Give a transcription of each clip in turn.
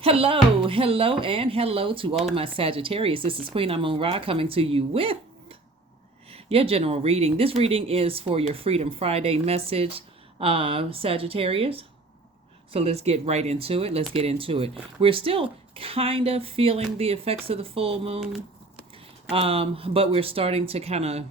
Hello, and hello to all of my Sagittarius. This is Queen Amun Ra coming to you with your general reading. This reading is for your Freedom Friday message, Sagittarius. So let's get right into it. Let's get into it. We're still kind of feeling the effects of the full moon, but we're starting to kind of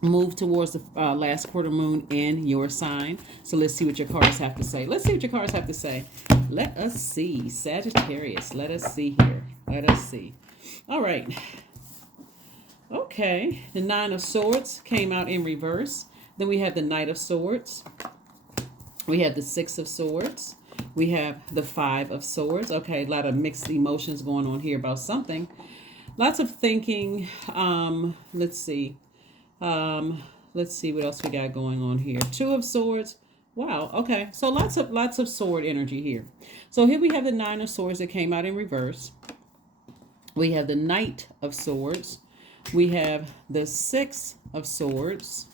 move towards the last quarter moon in your sign. So let's see what your cards have to say. Let's see what your cards have to say. Let us see, Sagittarius. Let us see here. Let us see. All right. Okay. The Nine of Swords came out in reverse. Then we have the Knight of Swords. We have the Six of Swords. We have the Five of Swords. Okay, a lot of mixed emotions going on here about something. Lots of thinking. Let's see. Let's see what else we got going on here. Two of Swords. Wow. Okay. So lots of sword energy here. So here we have the Nine of Swords that came out in reverse. We have the Knight of Swords. We have the Six of Swords.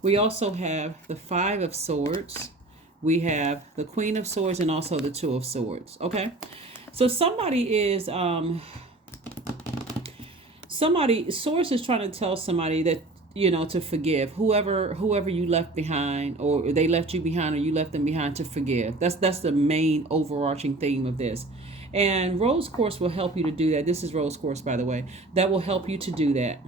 We also have the Five of Swords. We have the Queen of Swords and also the Two of Swords. Okay. So Source is trying to tell somebody that, to forgive whoever you left behind, or they left you behind, or you left them behind, to forgive. That's the main overarching theme of this. And Rose Quartz will help you to do that. This is Rose Quartz, by the way. That will help you to do that.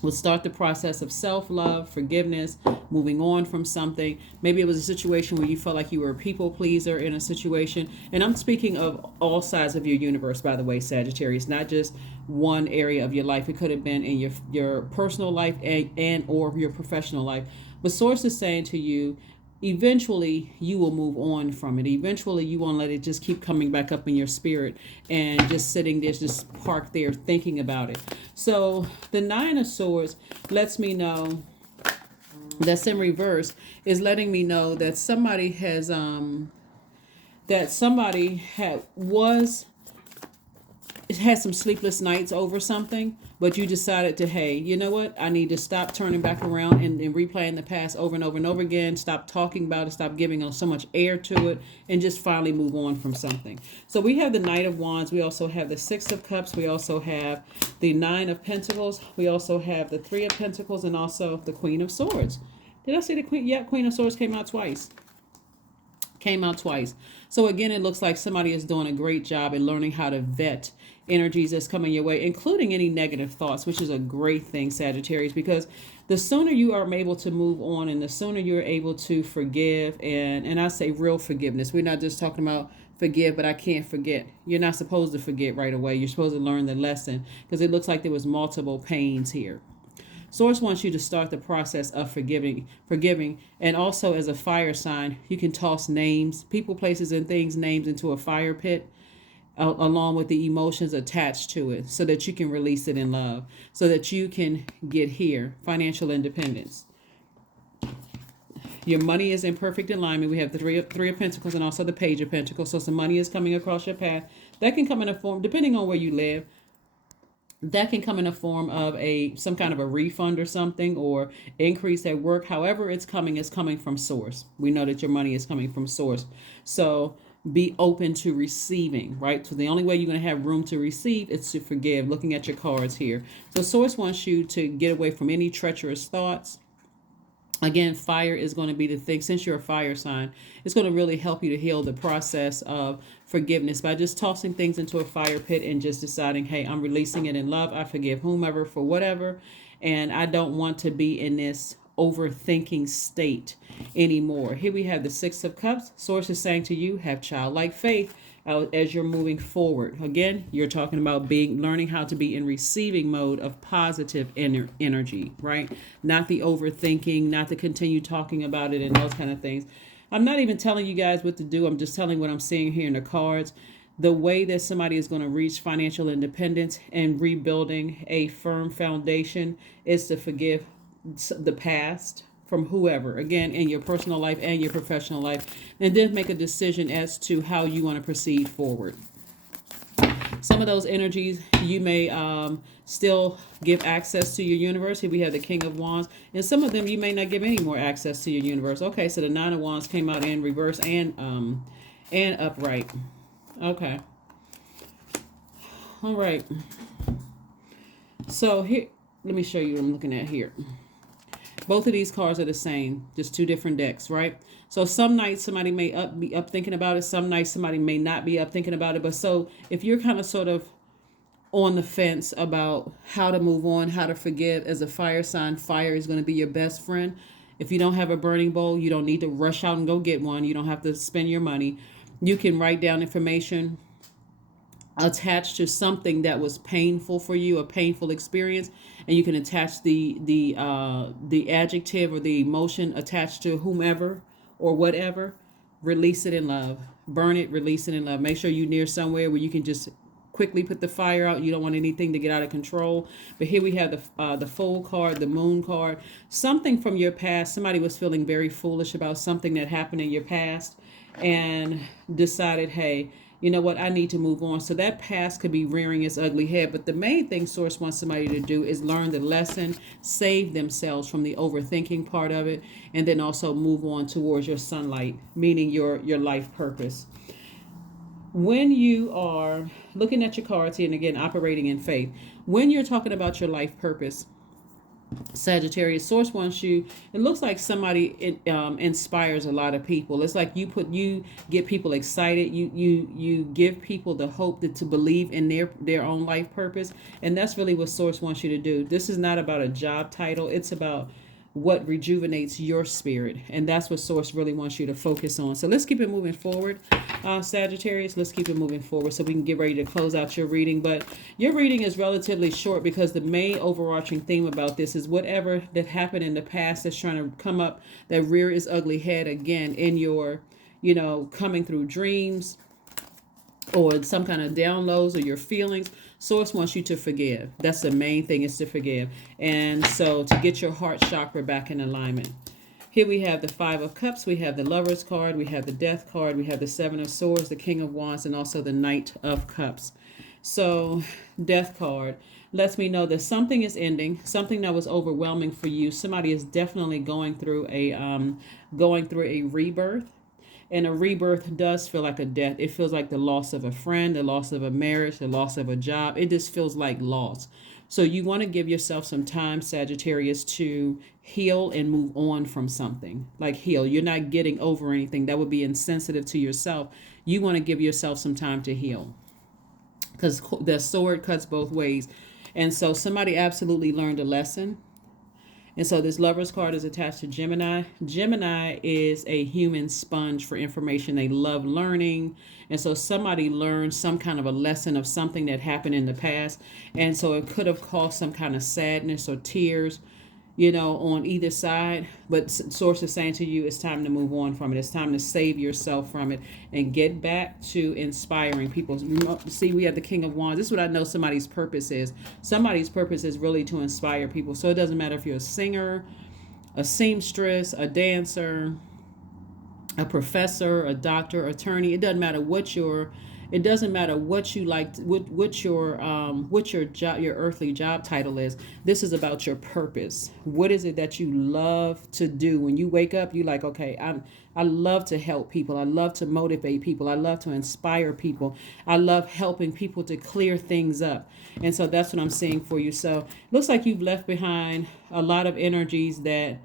We'll start the process of self-love, forgiveness, moving on from something. Maybe it was a situation where you felt like you were a people pleaser in a situation. And I'm speaking of all sides of your universe, by the way, Sagittarius, not just one area of your life. It could have been in your personal life and or your professional life. But Source is saying to you, eventually you will move on from it. Eventually you won't let it just keep coming back up in your spirit and just sitting there, just parked there thinking about it. So the Nine of Swords lets me know, that's in reverse, is letting me know that somebody has had some sleepless nights over something, but you decided to, hey, you know what? I need to stop turning back around and replaying the past over and over and over again. Stop talking about it. Stop giving so much air to it, and just finally move on from something. So we have the Knight of Wands. We also have the Six of Cups. We also have the Nine of Pentacles. We also have the Three of Pentacles, and also the Queen of Swords. Did I say the Queen? Yeah, Queen of Swords came out twice. So again, it looks like somebody is doing a great job in learning how to vet energies that's coming your way, including any negative thoughts, which is a great thing, Sagittarius, because the sooner you are able to move on, and the sooner you're able to forgive, and I say real forgiveness. We're not just talking about forgive, but I can't forget. You're not supposed to forget right away. You're supposed to learn the lesson, because it looks like there was multiple pains here. Source wants you to start the process of forgiving. And also, as a fire sign, you can toss names, people, places, and things, names into a fire pit, along with the emotions attached to it, so that you can release it in love, so that you can get here, financial independence. Your money is in perfect alignment. We have the three of Pentacles and also the Page of Pentacles. So some money is coming across your path. That can come in a form, depending on where you live, that can come in a form of some kind of a refund or something, or increase at work. However it's coming from Source. We know that your money is coming from Source. So be open to receiving, right? So the only way you're going to have room to receive is to forgive. Looking at your cards here. So Source wants you to get away from any treacherous thoughts. Again, fire is going to be the thing. Since you're a fire sign, it's going to really help you to heal the process of forgiveness by just tossing things into a fire pit and just deciding, hey, I'm releasing it in love. I forgive whomever for whatever. And I don't want to be in this overthinking state anymore. Here we have the Six of Cups. Source is saying to you, have childlike faith as you're moving forward. Again, you're talking about learning how to be in receiving mode of positive energy, right? Not the overthinking, not to continue talking about it and those kind of things. I'm not even telling you guys what to do. I'm just telling what I'm seeing here in the cards. The way that somebody is going to reach financial independence and rebuilding a firm foundation is to forgive the past from whoever, again, in your personal life and your professional life, and then make a decision as to how you want to proceed forward. Some of those energies you may still give access to your universe. Here we have the King of Wands, and some of them you may not give any more access to your universe. Okay, so the Nine of Wands came out in reverse and upright. Okay. All right. So here, let me show you what I'm looking at here. Both of these cards are the same, just two different decks, right? So some nights somebody may be up thinking about it. Some nights somebody may not be up thinking about it. But so if you're kind of sort of on the fence about how to move on, how to forgive, as a fire sign, fire is going to be your best friend. If you don't have a burning bowl, you don't need to rush out and go get one. You don't have to spend your money. You can write down information attached to something that was painful for you, a painful experience, and you can attach the adjective or the emotion attached to whomever or whatever. Release it in love. Burn it, release it in love. Make sure you're near somewhere where you can just quickly put the fire out. You don't want anything to get out of control. But here we have the Fool card, the Moon card. Something from your past. Somebody was feeling very foolish about something that happened in your past and decided, hey, you know what, I need to move on. So that past could be rearing its ugly head. But the main thing Source wants somebody to do is learn the lesson, save themselves from the overthinking part of it, and then also move on towards your sunlight, meaning your life purpose. When you are looking at your cards here, and again, operating in faith, when you're talking about your life purpose, Sagittarius, Source wants you. It looks like somebody inspires a lot of people. It's like you get people excited. You give people the hope to believe in their own life purpose, and that's really what Source wants you to do. This is not about a job title. It's about what rejuvenates your spirit, and that's what Source really wants you to focus on. So let's keep it moving forward, Sagittarius. Let's keep it moving forward so we can get ready to close out your reading. But your reading is relatively short because the main overarching theme about this is whatever that happened in the past that's trying to come up, that rear its ugly head again in your, coming through dreams or some kind of downloads or your feelings. Source wants you to forgive. That's the main thing, is to forgive. And so to get your heart chakra back in alignment. Here we have the Five of Cups. We have the Lovers card. We have the Death card. We have the Seven of Swords, the King of Wands, and also the Knight of Cups. So Death card lets me know that something is ending, something that was overwhelming for you. Somebody is definitely going through a rebirth. And a rebirth does feel like a death. It feels like the loss of a friend, the loss of a marriage, the loss of a job. It just feels like loss. So you want to give yourself some time, Sagittarius, to heal and move on from something. Like heal. You're not getting over anything. That would be insensitive to yourself. You want to give yourself some time to heal. Because the sword cuts both ways. And so somebody absolutely learned a lesson. And so this Lovers card is attached to Gemini. Gemini is a human sponge for information. They love learning. And so somebody learned some kind of a lesson of something that happened in the past. And so it could have caused some kind of sadness or tears, on either side. But Source is saying to you, it's time to move on from it. It's time to save yourself from it and get back to inspiring people. See, we have the King of Wands. This is what I know somebody's purpose is. Somebody's purpose is really to inspire people. So it doesn't matter if you're a singer, a seamstress, a dancer, a professor, a doctor, attorney. It doesn't matter what your It doesn't matter what you like, what your job, your earthly job title is. This is about your purpose. What is it that you love to do? When you wake up, you like, okay, I love to help people. I love to motivate people. I love to inspire people. I love helping people to clear things up. And so that's what I'm seeing for you. So it looks like you've left behind a lot of energies that,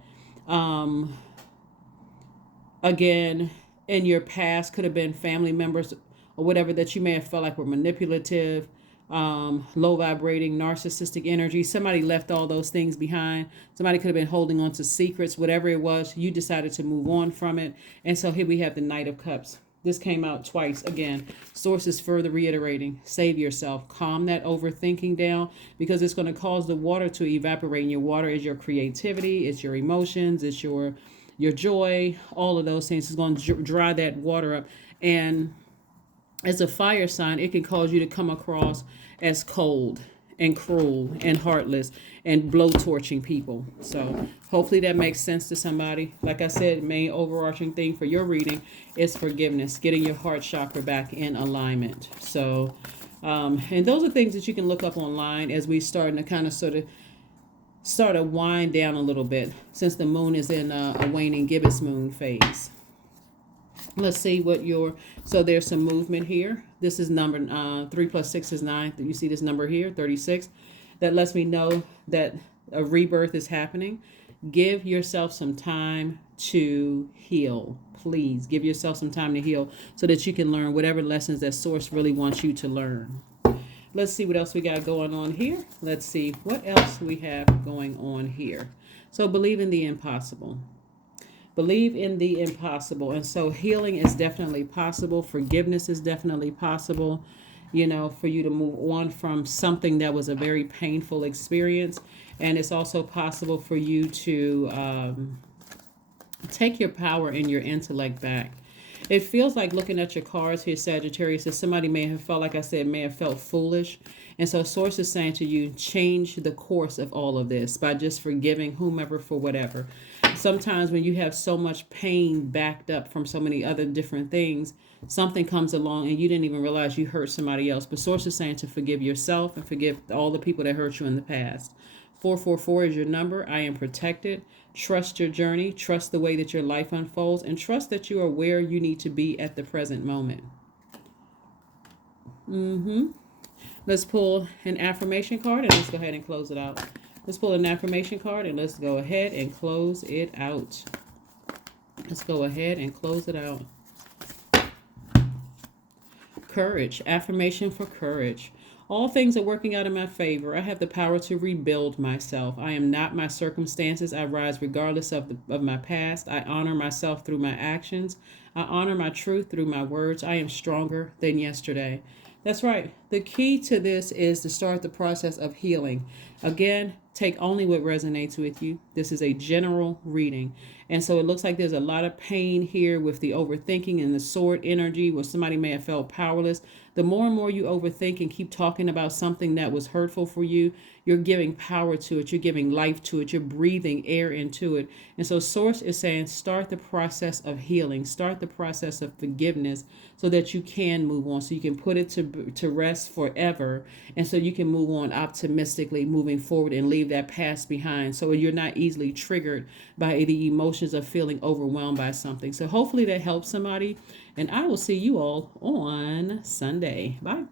again, in your past could have been family members or whatever that you may have felt like were manipulative, low vibrating, narcissistic energy. Somebody left all those things behind. Somebody could have been holding on to secrets, whatever it was. You decided to move on from it. And so here we have the Knight of Cups. This came out twice. Again, Source is further reiterating, save yourself. Calm that overthinking down, because it's going to cause the water to evaporate. And your water is your creativity, it's your emotions, it's your joy, all of those things. It's going to dry that water up. And as a fire sign, it can cause you to come across as cold and cruel and heartless and blowtorching people. So hopefully that makes sense to somebody. Like I said, main overarching thing for your reading is forgiveness, getting your heart chakra back in alignment. So, and those are things that you can look up online as we starting to kind of start to wind down a little bit, since the moon is in a waning gibbous moon phase. Let's see what your, so there's some movement here. This is number 3 plus 6 is 9. You see this number here, 36. That lets me know that a rebirth is happening. Give yourself some time to heal. Please give yourself some time to heal so that you can learn whatever lessons that source really wants you to learn. Let's see what else we got going on here. Let's see what else we have going on here. So believe in the impossible. Believe in the impossible. And so healing is definitely possible. Forgiveness is definitely possible, for you to move on from something that was a very painful experience. And it's also possible for you to take your power and your intellect back. It feels like, looking at your cards here, Sagittarius, that somebody may have felt, like I said, may have felt foolish. And so source is saying to you, change the course of all of this by just forgiving whomever for whatever. Sometimes when you have so much pain backed up from so many other different things, something comes along and you didn't even realize you hurt somebody else. But source is saying to forgive yourself and forgive all the people that hurt you in the past. 444 is your number. I am protected. Trust your journey. Trust the way that your life unfolds, and trust that you are where you need to be at the present moment. Let's pull an affirmation card and let's go ahead and close it out. Let's pull an affirmation card and let's go ahead and close it out. Let's go ahead and close it out. Courage. Affirmation for courage. All things are working out in my favor. I have the power to rebuild myself. I am not my circumstances. I rise regardless of my past. I honor myself through my actions. I honor my truth through my words. I am stronger than yesterday. That's right. The key to this is to start the process of healing. Again, take only what resonates with you. This is a general reading. And so it looks like there's a lot of pain here with the overthinking and the sword energy where somebody may have felt powerless. The more and more you overthink and keep talking about something that was hurtful for you, you're giving power to it. You're giving life to it. You're breathing air into it. And so source is saying, start the process of healing. Start the process of forgiveness so that you can move on. So you can put it to rest forever. And so you can move on optimistically moving forward and leave that past behind. So you're not easily triggered by the emotions of feeling overwhelmed by something. So hopefully that helps somebody. And I will see you all on Sunday. Bye.